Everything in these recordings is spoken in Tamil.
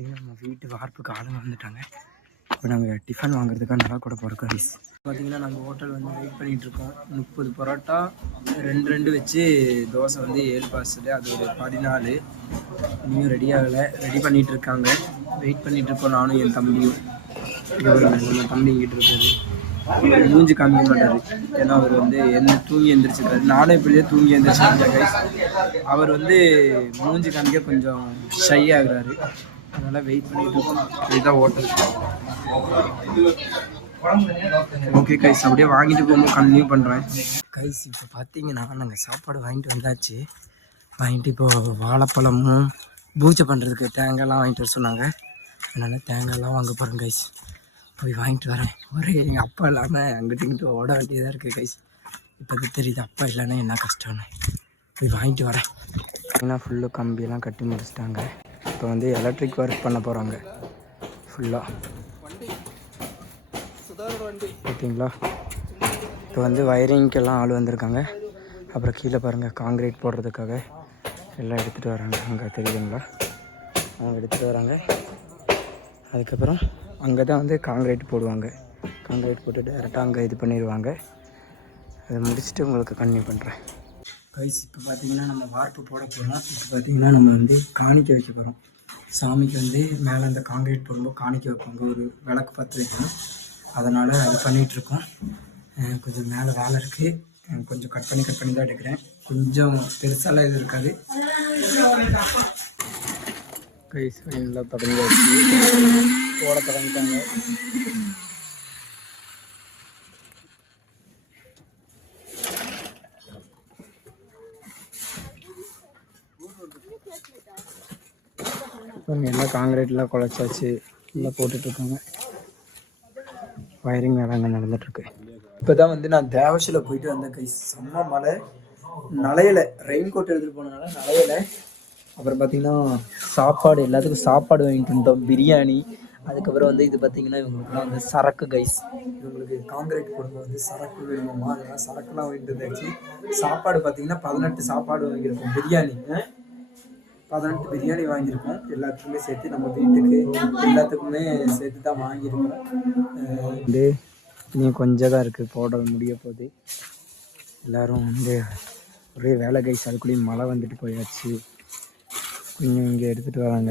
பார்த்தீங்கன்னா நம்ம வீட்டு வார்ப்புக்கு ஆளுங்க வந்துட்டாங்க. இப்போ நாங்கள் டிஃபன் வாங்குறதுக்காக நல்லா கூட போகிறோம் கைஸ். பார்த்தீங்கன்னா நாங்கள் ஹோட்டல் வந்து வெயிட் பண்ணிகிட்ருக்கோம். 30 பரோட்டா 2 வச்சு தோசை வந்து 7 பார்சல், அது ஒரு 14. இன்னும் ரெடி ஆகலை, ரெடி பண்ணிகிட்டு இருக்காங்க. வெயிட் பண்ணிகிட்ருக்கோம் நானும் என் தம்பியும். நம்ம தம்பி இங்கிட்டு இருக்காரு. அவர் மூஞ்சி காமிக்க மாட்டார், ஏன்னா அவர் வந்து என்ன தூங்கி எழுந்திரிச்சிருக்காரு. நானும் இப்படியே தூங்கி எழுந்திரிச்சிருக்கேன் கைஸ். அவர் வந்து மூஞ்சி காமிக்க கொஞ்சம் ஷை ஆகுறாரு, அதனால் வெயிட் பண்ணிட்டு இருக்கோம். இதுதான் ஹோட்டல். ஓகே கைஸ், அப்படியே வாங்கிட்டு போகும்போது கண்டினியூ பண்ணுறேன் கைஸ். இப்போ பார்த்தீங்கன்னா நாங்கள் சாப்பாடு வாங்கிட்டு வந்தாச்சு. வாங்கிட்டு இப்போது வாழைப்பழமும் பூஜை பண்ணுறதுக்கு தேங்காய்லாம் வாங்கிட்டு வர சொன்னாங்க. அதனால் தேங்காய்லாம் வாங்க போகிறேன் கைஸ். போய் வாங்கிட்டு வரேன். ஒரே எங்கள் அப்பா இல்லாமல் அங்கிட்டு இங்கிட்டு ஓட வேண்டியதாக இருக்குது கைஸ். இப்போது தெரியுது அப்பா இல்லைன்னா என்ன கஷ்டம்னு. போய் வாங்கிட்டு வரேன். ஏன்னா ஃபுல்லு கம்பியெல்லாம் கட்டி முடிச்சிட்டாங்க. இப்போ வந்து எலக்ட்ரிக் ஒர்க் பண்ண போகிறாங்க ஃபுல்லாக. ஓகேங்களா? இப்போ வந்து வயரிங்க்கெல்லாம் ஆள் வந்திருக்காங்க. அப்புறம் கீழே பாருங்கள், காங்கிரீட் போடுறதுக்காக எல்லாம் எடுத்துகிட்டு வராங்க. அங்கே தெரியுதுங்களா? அவங்க எடுத்துகிட்டு வராங்க. அதுக்கப்புறம் அங்கே தான் வந்து காங்கிரீட் போடுவாங்க. காங்கிரீட் போட்டு டேரெக்டாக அங்கே இது பண்ணிடுவாங்க. அதை முடிச்சுட்டு உங்களுக்கு கன்டினியூ பண்ணுறேன் கைஸ். இப்போ பார்த்தீங்கன்னா நம்ம வார்ப்பு போட போகிறோம். இப்போ பார்த்தீங்கன்னா நம்ம வந்து காணிக்க வைக்க போகிறோம். சாமிக்கு வந்து மேலே அந்த காங்கிரீட் போடும்போது காணிக்க வைப்பாங்க, ஒரு விளக்கு பற்ற வைக்கணும். அதனால் அது பண்ணிகிட்ருக்கோம். கொஞ்சம் மேலே வேலை இருக்குது, கொஞ்சம் கட் பண்ணி தான் எடுக்கிறேன். கொஞ்சம் பெருசாலாம் இது இருக்காது கைஸ். ஃபைனலாக தொடங்கி போட தொடங்கிட்டாங்க. எல்லாம் காங்கிரீட்லாம் குழச்சாச்சு, எல்லாம் போட்டுட்ருக்காங்க. வயரிங் வேலை அங்கே நடந்துகிட்ருக்கு. இப்போ தான் வந்து நான் தேவசியில் போயிட்டு வந்தேன் கைஸ். செம்ம மழை, நலையலை. ரெயின் கோட் எடுத்துகிட்டு போனதுனால நலையலை. அப்புறம் பார்த்திங்கன்னா சாப்பாடு, எல்லாத்துக்கும் சாப்பாடு வாங்கிட்டு வந்தோம், பிரியாணி. அதுக்கப்புறம் வந்து இது பார்த்திங்கன்னா இவங்களுக்குலாம் வந்து சரக்கு கைஸ். இவங்களுக்கு காங்கிரீட் போடும்போது வந்து சரக்கு வேணுமா, அதெல்லாம் சரக்குலாம் வாங்கிட்டு வந்தாச்சு. சாப்பாடு பார்த்திங்கன்னா 18 சாப்பாடு வாங்கியிருக்கோம். பிரியாணி 18 பிரியாணி வாங்கியிருக்கோம். எல்லாத்துக்குமே சேர்த்து நம்ம வீட்டுக்கு எல்லாத்துக்குமே சேர்த்து தான் வாங்கியிருக்கோம். வந்து இன்னும் கொஞ்சம் தான் இருக்குது, போட முடிய போகுது. எல்லோரும் வந்து ஒரே வேலை கைஸ். அதுக்குள்ளேயும் மழை வந்துட்டு போயாச்சு. கொஞ்சம் இங்கே எடுத்துகிட்டு வராங்க,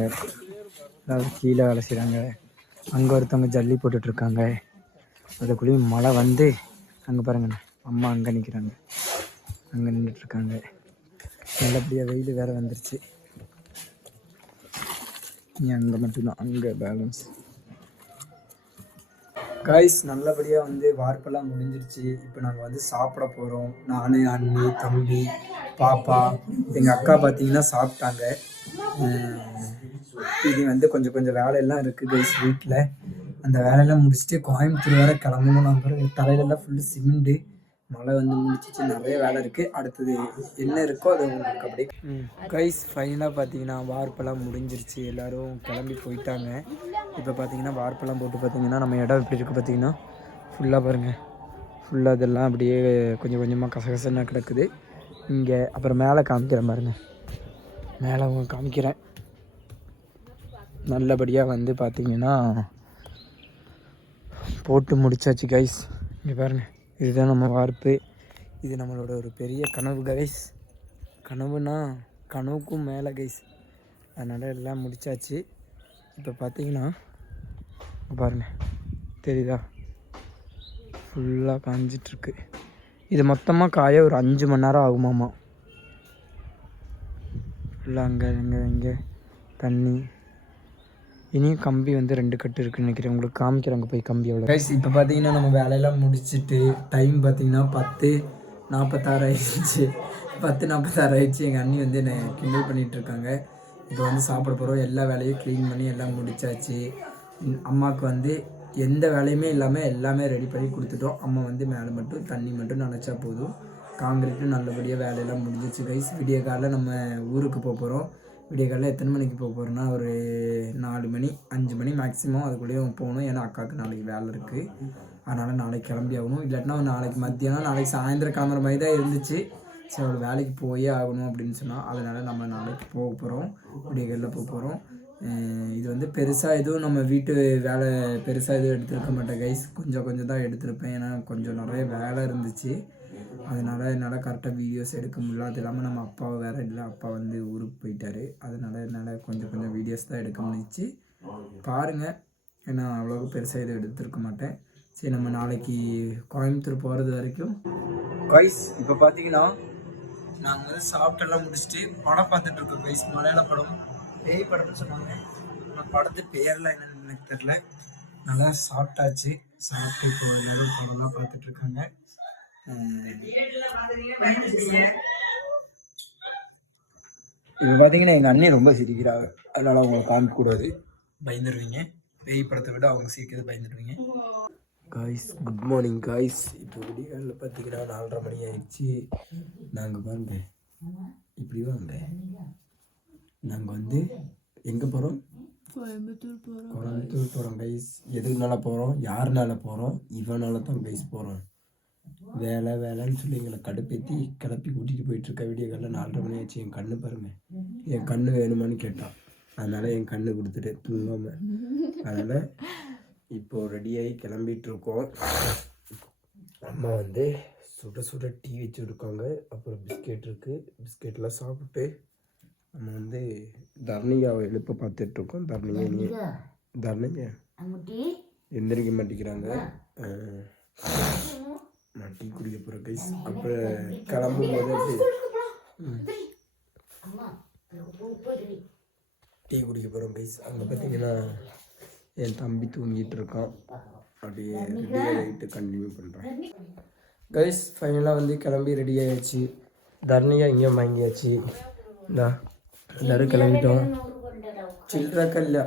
அதாவது கீழே வேலை செய்கிறாங்க. அங்கே ஒருத்தவங்க ஜல்லி போட்டுட்ருக்காங்க. அதுக்குள்ளேயும் மழை வந்து அங்கே பாருங்கண்ணே, அம்மா அங்கே நிற்கிறாங்க, அங்கே நின்றுட்டுருக்காங்க. நல்லபடியாக வெயில் வேறு வந்துருச்சு. இங்கே அங்கே மட்டும்தான், அங்கே பேலன்ஸ் கைஸ். நல்லபடியாக வந்து வார்ப்பெல்லாம் முடிஞ்சிருச்சு. இப்போ நாங்கள் வந்து சாப்பிட போகிறோம். நான், அண்ணி, தம்பி, பாப்பா, எங்கள் அக்கா பார்த்திங்கன்னா சாப்பிட்டாங்க. இது வந்து கொஞ்சம் வேலையெல்லாம் இருக்குது கைஸ் வீட்டில். அந்த வேலையெல்லாம் முடிச்சுட்டு கோயம்புத்தூர் வேறு கிளம்பணும். நம்ம தலையிலெல்லாம் ஃபுல்லு சிமெண்ட்டு. மழை வந்து முடிச்சிச்சு, நிறைய வேலை இருக்குது. அடுத்தது என்ன இருக்கோ அது உங்களுக்கு அப்படியே கைஸ். ஃபைனலாக பார்த்தீங்கன்னா வார்ப்பெல்லாம் முடிஞ்சிருச்சு, எல்லோரும் கிளம்பி போயிட்டாங்க. இப்போ பார்த்தீங்கன்னா வார்ப்பெல்லாம் போட்டு பார்த்தீங்கன்னா நம்ம இடம் எப்படி இருக்குது பார்த்தீங்கன்னா ஃபுல்லாக பாருங்கள். ஃபுல்லாக இதெல்லாம் அப்படியே கொஞ்சம் கொஞ்சமாக கசகசன்னா கிடக்குது இங்கே. அப்புறம் மேலே காமிக்கிறேன் பாருங்கள், மேலே காமிக்கிறேன். நல்லபடியாக வந்து பார்த்திங்கன்னா போட்டு முடிச்சாச்சு கைஸ். இங்கே பாருங்கள், இதுதான் நம்ம வார்ப்பு. இது நம்மளோட ஒரு பெரிய கனவு கைஸ். கனவுனா கனவுக்கும் மேலே கைஸ். அதனால் எல்லாம் முடிச்சாச்சு. இப்போ பார்த்தீங்கன்னா பாருங்கள், தெரியுதா? ஃபுல்லாக காஞ்சிட்ருக்கு. இது மொத்தமாக காய ஒரு 5 மணி நேரம் ஆகுமாம்மா. ஃபுல்லாக இங்கே தண்ணி. இனியும் கம்பி வந்து 2 கட்டு இருக்குன்னு நினைக்கிறேன். உங்களுக்கு காமிக்கிறாங்க போய் கம்பி எவ்வளோ கைஸ். இப்போ பார்த்தீங்கன்னா நம்ம வேலையெல்லாம் முடிச்சுட்டு டைம் பார்த்தீங்கன்னா 10:46 ஆயிடுச்சு. 10:46 ஆயிடுச்சு. எங்கள் அண்ணி வந்து என்னை கிண்டல் பண்ணிகிட்ருக்காங்க. இப்போ வந்து சாப்பிட போகிறோம். எல்லா வேலையும் க்ளீன் பண்ணி எல்லாம் முடிச்சாச்சு. அம்மாவுக்கு வந்து எந்த வேலையுமே இல்லாமல் எல்லாமே ரெடி பண்ணி கொடுத்துட்டோம். அம்மா வந்து மேலே மட்டும் தண்ணி மட்டும் நினச்சா போதும். காங்கிரீட்டும் நல்லபடியாக வேலையெல்லாம் முடிஞ்சிச்சு கைஸ். விடிய காலையில் நம்ம ஊருக்கு போகிறோம். விடிய காலையில் எத்தனை மணிக்கு போகிறோன்னா ஒரு 4 மணி 5 மணி மேக்ஸிமம். அதுக்குள்ளேயே போகணும், ஏன்னா அக்காவுக்கு நாளைக்கு வேலை இருக்குது. அதனால் நாளைக்கு கிளம்பி ஆகணும். இல்லாட்டினா நாளைக்கு மத்தியானம், நாளைக்கு சாயந்தரம் கிளம்புற மாதிரி தான் இருந்துச்சு. சரி, வேலைக்கு போயே ஆகணும் அப்படின்னு சொன்னால் அதனால் நம்ம நாளைக்கு போக போகிறோம். விடிய காலையில் போகிறோம். இது வந்து பெருசாக எதுவும் நம்ம வீட்டு வேலை பெருசாக எதுவும் எடுத்துருக்க மாட்டேன் கைஸ். கொஞ்சம் கொஞ்சம் தான் எடுத்திருப்பேன். ஏன்னா கொஞ்சம் நிறைய வேலை இருந்துச்சு. அதனால் என்னால் கரெக்டாக வீடியோஸ் எடுக்க முடியல. அது இல்லாமல் நம்ம அப்பாவை வேறு இல்லை, அப்பா வந்து ஊருக்கு போயிட்டார். அதனால் என்னால் கொஞ்சம் கொஞ்சம் வீடியோஸ் தான் எடுக்க முடிஞ்சிச்சு. பாருங்கள், ஏன்னா அவ்வளோக்கு பெருசாக எதுவும் எடுத்துருக்க மாட்டேன். சரி, நம்ம நாளைக்கு கோயம்புத்தூர் போகிறது வரைக்கும் கைஸ். இப்போ பார்த்தீங்கன்னா நாங்கள் வந்து சாப்பிட்டெல்லாம் முடிச்சுட்டு படம் பார்த்துட்ருக்கோம் கைஸ். மலையாள படம், பேய் படம்னு சொன்னாங்க. ஆனால் படத்து பேரெலாம் என்னென்னு எனக்கு தெரில. நல்லா சாப்பிட்டாச்சு. சாப்பிட்டு இப்போ எல்லோரும் படம்லாம் பார்த்துட்ருக்காங்க. இப்போ பார்த்தீங்கன்னா எங்கள் அண்ணன் ரொம்ப சிரிக்கிறாங்க. அதனால் அவங்க காமிக்கக்கூடாது, பயந்துடுவீங்க. பேய் படத்தை விட அவங்க சிரிக்கிறது பயந்துடுவீங்க. Guys, good morning guys. இப்போ விடிகாலில் பார்த்தீங்கன்னா 4:30 மணி ஆயிடுச்சு. நாங்கள் பாருங்க இப்படி வாங்க, நாங்கள் வந்து எங்கே போகிறோம்? கோயம்புத்தூர் போகிறோம் கைஸ். எதுக்குனால போகிறோம்? யாருனால போகிறோம்? இவனால தான் கைஸ் போகிறோம். வேலைன்னு சொல்லி எங்களை கடுப்பேற்றி கிளப்பி கூட்டிகிட்டு போயிட்டுருக்க. விடியகாலில் 4:30 மணி ஆச்சு. என் கண்ணு பாருங்கள். என் கண்ணு வேணுமான்னு கேட்டான். அதனால் என் கண்ணு கொடுத்துட்டு தூங்காமல். அதனால் இப்போது ரெடியாகி கிளம்பிகிட்ருக்கோம். அம்மா வந்து சுட சுட டீ வச்சுருக்காங்க. அப்புறம் பிஸ்கெட் இருக்குது. பிஸ்கெட்லாம் சாப்பிட்டு நம்ம வந்து தர்ணிகாவை எழுப்ப பார்த்துட்ருக்கோம். தர்ணிகா எந்திரிக்க மாட்டேங்கிறாங்க. நான் டீ குடிக்க போகிறேன் கைஸ். அப்புறம் கிளம்பும் போது டீ குடிக்க போகிறோம் கைஸ். அங்கே பார்த்தீங்கன்னா என் தம்பி தூங்கிட்டு இருக்கான். அப்படியே ரெடி ஆகிட்டு கண்டினியூ பண்ணுறேன் கைஸ். ஃபைனலாக வந்து கிளம்பி ரெடி ஆகிடுச்சு. தர்ணியா இங்கேயும் வாங்கியாச்சு. எல்லோரும் கிளம்பிட்டோம். சில்லறக்கா இல்லை.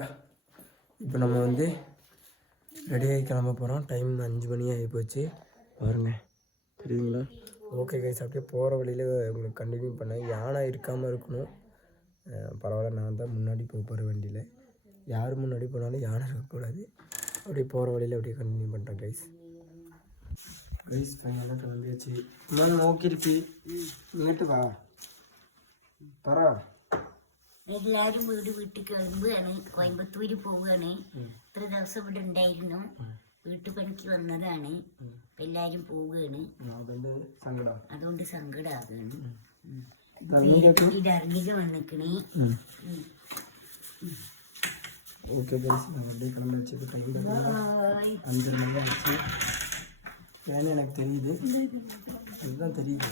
இப்போ நம்ம வந்து ரெடியாகி கிளம்ப போகிறோம். டைம் 5 மணி ஆகி போச்சு பாருங்கள், தெரியுங்களா? ஓகே கைஸ், அப்படியே போகிற வழியில் உங்களுக்கு கண்டினியூ பண்ணேன். யானை இருக்காமல் இருக்கணும். பரவாயில்ல, நான் தான் முன்னாடி போகிற வண்டியில். யார் முன்னாடி போனாலும் யானை இருக்கக்கூடாது. அப்படியே போகிற வழியில் அப்படியே கண்டினியூ பண்ணுறேன் கைஸ். ஃபைனலாக கிளம்பியாச்சு. ஓகே இருப்பி நேற்று வா പറ. എല്ലാവരും വീട്ടിൽ കിളമ്പുകയാണ്. കോയമ്പത്തൂര് പോവുകയാണ്. ഇത്ര ദിവസം ഇവിടെ ഉണ്ടായിരുന്നു. വീട്ടുപണിക്ക് വന്നതാണ്. എല്ലാരും പോവുകയാണ്. അതുകൊണ്ട് സങ്കടാകുകയാണ്. ഇത് അറിഞ്ഞിക വന്നിക്കണേ. ஓகே கைஸ், நான் அப்படியே கிளம்பி வச்சுட்டு டைம் 5 மணி ஆச்சு. ஏன்னு எனக்கு தெரியுது, அதுதான் தெரியுது.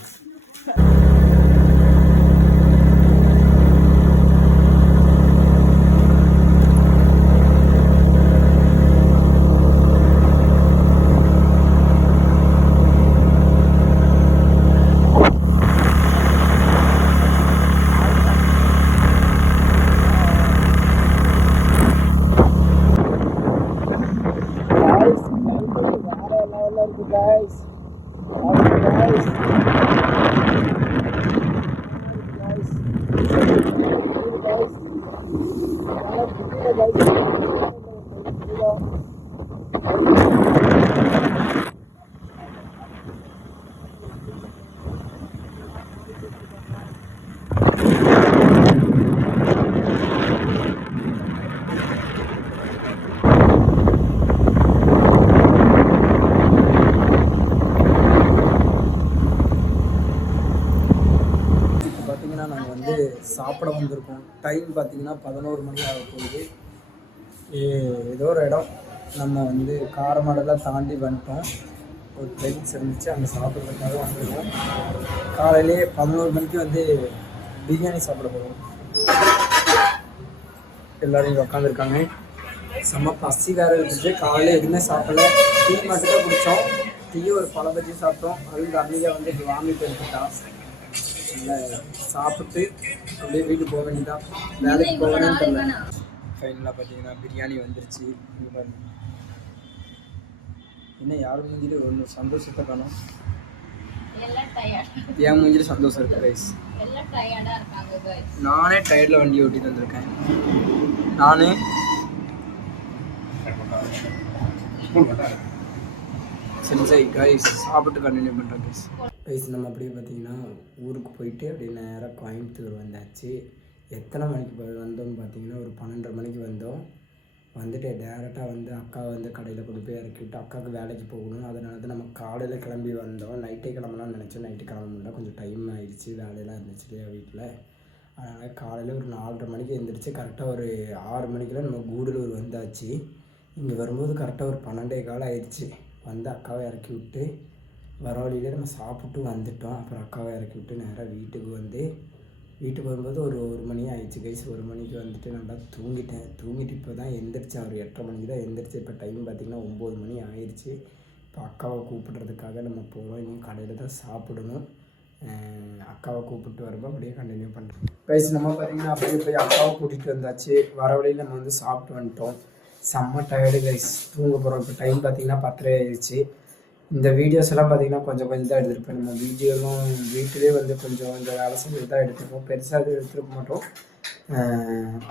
சாப்பிட வந்திருக்கோம். டைம் பார்த்திங்கன்னா 11 மணி ஆக போகுது. ஏதோ ஒரு இடம் நம்ம வந்து காரமடைலாம் தாண்டி வந்துட்டோம். ஒரு ஃப்ரெண்ட்ஸ் இருந்துச்சு, அங்கே சாப்பிட்றதுக்காக வந்திருக்கோம். காலையிலே 11 மணிக்கு வந்து பிரியாணி சாப்பிட போகிறோம். எல்லோரும் இங்கே உட்காந்துருக்காங்க. செம்ம பசி வேறு இருந்துச்சு. காலையில் எதுவுமே சாப்பிடல. டீ மட்டும் தான் குடித்தோம். டீ ஒரு பழ பஜ்ஜி சாப்பிட்டோம். அதுக்கு அன்றைக்கி வந்து வாமிட்டு எடுத்துட்டான். சாப்பிட்டு அப்படியே வீட்டுக்கு போக வேண்டியதான். வேலைக்கு போகணும்னு தெரியல. ஃபைனலாக பார்த்தீங்கன்னா பிரியாணி வந்துருச்சு. இன்னும் யாரும் மூஞ்சிட்டு ஒன்று சந்தோஷத்தை காணும். என் மூஞ்சிட்டு சந்தோஷம் இருக்கு கைஸ். நானே டயர்டில் வண்டி ஓட்டி தந்திருக்கேன். நானே சரி கைஸ், சாப்பிட்டு கண்டினியூ பண்ணுறேன் கைஸ். நம்ம அப்படியே பார்த்தீங்கன்னா ஊருக்கு போயிட்டு அப்படியே நேராக கோயம்புத்தூர் வந்தாச்சு. எத்தனை மணிக்கு வந்தோம்னு பார்த்தீங்கன்னா ஒரு 12:30 மணிக்கு வந்தோம். வந்துட்டு டேரெக்டாக வந்து அக்காவை வந்து கடையில் கொண்டு போய் இறக்கி விட்டு அக்காவுக்கு வேலைக்கு போகணும். அதனால தான் நம்ம காலையில் கிளம்பி வந்தோம். நைட்டே கிளம்பலாம்னு நினச்சோம். நைட்டு கிளம்ப முடியல, கொஞ்சம் டைம் ஆகிடுச்சு, வேலையெல்லாம் இருந்துச்சு இல்லையா வீட்டில். அதனால் காலையில் ஒரு 4:30 மணிக்கு எழுந்திரிச்சு கரெக்டாக ஒரு 6 மணிக்கெலாம் நம்ம கூடலூர் வந்தாச்சு. இங்கே வரும்போது கரெக்டாக ஒரு 12:15 ஆயிடுச்சு. வந்து அக்காவை இறக்கி விட்டு வர வழியிலே நம்ம சாப்பிட்டு வந்துட்டோம். அப்புறம் அக்காவை இறக்கி விட்டு நேராக வீட்டுக்கு வரும்போது ஒரு 1 மணி ஆயிடுச்சு கைஸ். 1 மணிக்கு வந்துட்டு நல்லா தூங்கிட்டு இப்போ தான் எந்திரிச்சேன். ஒரு 8:30 மணிக்கு தான் எந்திரிச்சு. இப்போ டைம் பார்த்திங்கன்னா 9 மணி ஆயிடுச்சு. இப்போ அக்காவை கூப்பிட்றதுக்காக நம்ம போகிறோம். இன்னும் கடையில் தான் சாப்பிடணும். அக்காவை கூப்பிட்டு வரும்போது அப்படியே கண்டினியூ பண்ணுறோம் கைஸ். நம்ம பார்த்திங்கன்னா அப்படியே போய் அக்காவை கூட்டிகிட்டு வந்தாச்சு. வர வழியில் நம்ம வந்து சாப்பிட்டு வந்துட்டோம். செம்ம டயர்டு கைஸ், தூங்க போகிறோம். இப்போ டைம் பார்த்திங்கன்னா 10:30 ஆயிடுச்சு. இந்த வீடியோஸ் எல்லாம் பார்த்திங்கன்னா கொஞ்சம் தான் எடுத்துருப்பேன். நம்ம வீடியோவும் வீட்டிலே வந்து கொஞ்சம் வேலை செஞ்சு தான் எடுத்துருப்போம். பெருசாக எதுவும் எடுத்துருக்க மாட்டோம்.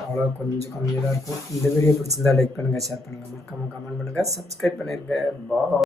அவ்வளோ கொஞ்சம் கம்மியாக தான் இருக்கும். இந்த வீடியோ பிடிச்சிருந்தா லைக் பண்ணுங்கள், ஷேர் பண்ணுங்கள், மறக்காமல் கமெண்ட் பண்ணுங்கள், சப்ஸ்கிரைப் பண்ணிடுங்க. பா.